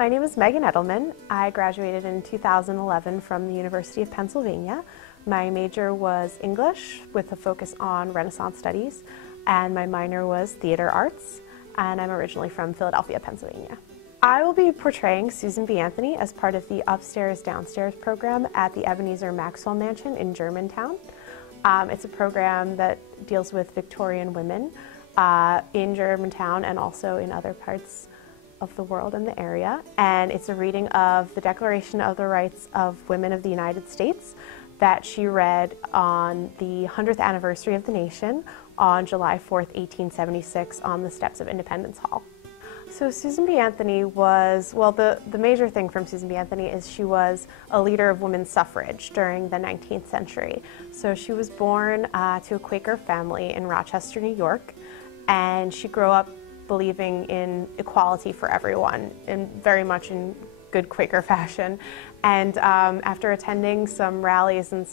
My name is Megan Edelman. I graduated in 2011 from the University of Pennsylvania. My major was English with a focus on Renaissance studies, and my minor was theater arts, and I'm originally from Philadelphia, Pennsylvania. I will be portraying Susan B. Anthony as part of the Upstairs Downstairs program at the Ebenezer Maxwell Mansion in Germantown. It's a program that deals with Victorian women in Germantown and also in other parts of the world and the area. And it's a reading of the Declaration of the Rights of Women of the United States that she read on the 100th anniversary of the nation on July 4th, 1876 on the steps of Independence Hall. So Susan B. Anthony was, well, the major thing from Susan B. Anthony is she was a leader of women's suffrage during the 19th century. So she was born to a Quaker family in Rochester, New York, and she grew up believing in equality for everyone, and very much in good Quaker fashion. And after attending some rallies and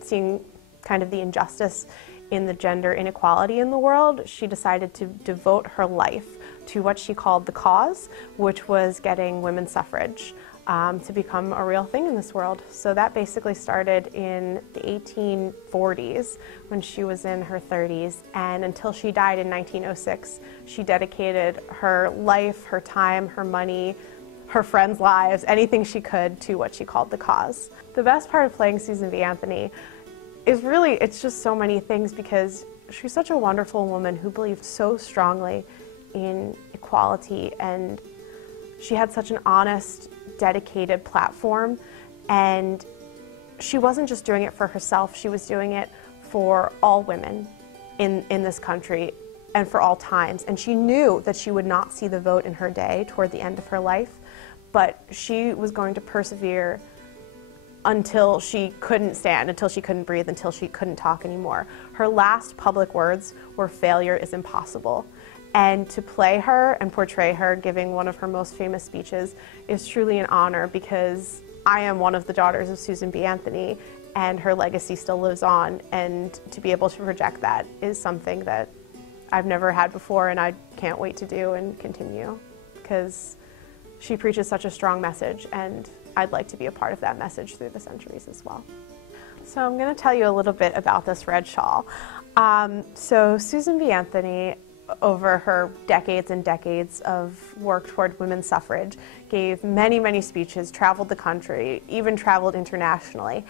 seeing kind of the injustice in the gender inequality in the world, she decided to devote her life to what she called the cause, which was getting women's suffrage to become a real thing in this world. So that basically started in the 1840s when she was in her 30s, and until she died in 1906, she dedicated her life, her time, her money, her friends' lives, anything she could to what she called the cause. The best part of playing Susan B. Anthony is really, it's just so many things, because she's such a wonderful woman who believed so strongly in equality, and she had such an honest, dedicated platform, and she wasn't just doing it for herself, she was doing it for all women in this country and for all times. And she knew that she would not see the vote in her day toward the end of her life, but she was going to persevere until she couldn't stand, until she couldn't breathe, until she couldn't talk anymore. Her last public words were, "Failure is impossible." And to play her and portray her giving one of her most famous speeches is truly an honor, because I am one of the daughters of Susan B. Anthony, and her legacy still lives on, and to be able to project that is something that I've never had before, and I can't wait to do and continue, because she preaches such a strong message, and I'd like to be a part of that message through the centuries as well. So I'm going to tell you a little bit about this red shawl. So Susan B. Anthony, over her decades and decades of work toward women's suffrage, gave many, many speeches, traveled the country, even traveled internationally,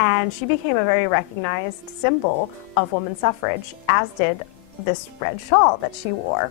and she became a very recognized symbol of women's suffrage, as did this red shawl that she wore.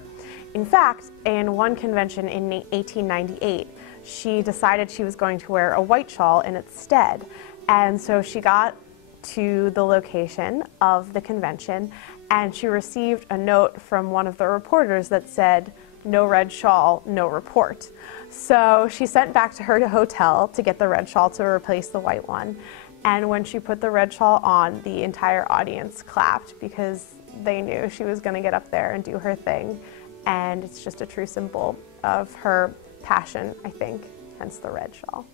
In fact, in one convention in 1898, she decided she was going to wear a white shawl in its stead, and so she got to the location of the convention, and she received a note from one of the reporters that said, "No red shawl, no report." So she sent back to her hotel to get the red shawl to replace the white one. And when she put the red shawl on, the entire audience clapped, because they knew she was going to get up there and do her thing. And it's just a true symbol of her passion, I think, hence the red shawl.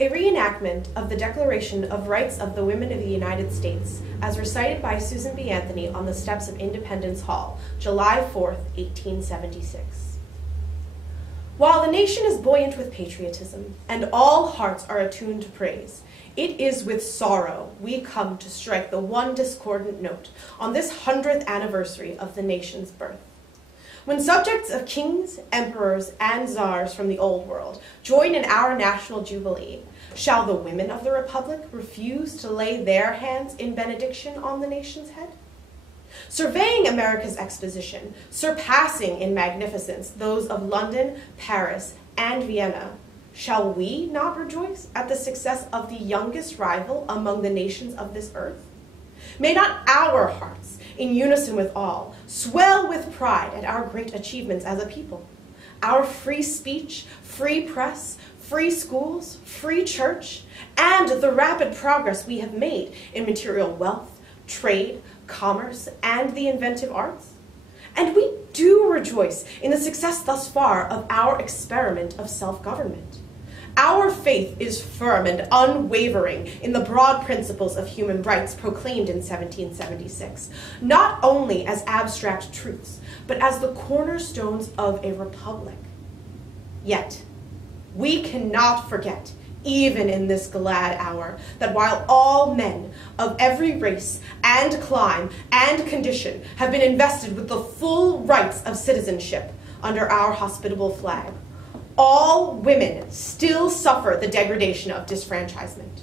A reenactment of the Declaration of Rights of the Women of the United States, as recited by Susan B. Anthony on the steps of Independence Hall, July 4th, 1876. While the nation is buoyant with patriotism, and all hearts are attuned to praise, it is with sorrow we come to strike the one discordant note on this 100th anniversary of the nation's birth. When subjects of kings, emperors, and czars from the old world join in our national jubilee, shall the women of the Republic refuse to lay their hands in benediction on the nation's head? Surveying America's exposition, surpassing in magnificence those of London, Paris, and Vienna, shall we not rejoice at the success of the youngest rival among the nations of this earth? May not our hearts, in unison with all, swell with pride at our great achievements as a people? Our free speech, free press, free schools, free church, and the rapid progress we have made in material wealth, trade, commerce, and the inventive arts? And we do rejoice in the success thus far of our experiment of self-government. Our faith is firm and unwavering in the broad principles of human rights proclaimed in 1776, not only as abstract truths, but as the cornerstones of a republic. Yet, We cannot forget, even in this glad hour, that while all men of every race and clime and condition have been invested with the full rights of citizenship under our hospitable flag, all women still suffer the degradation of disfranchisement.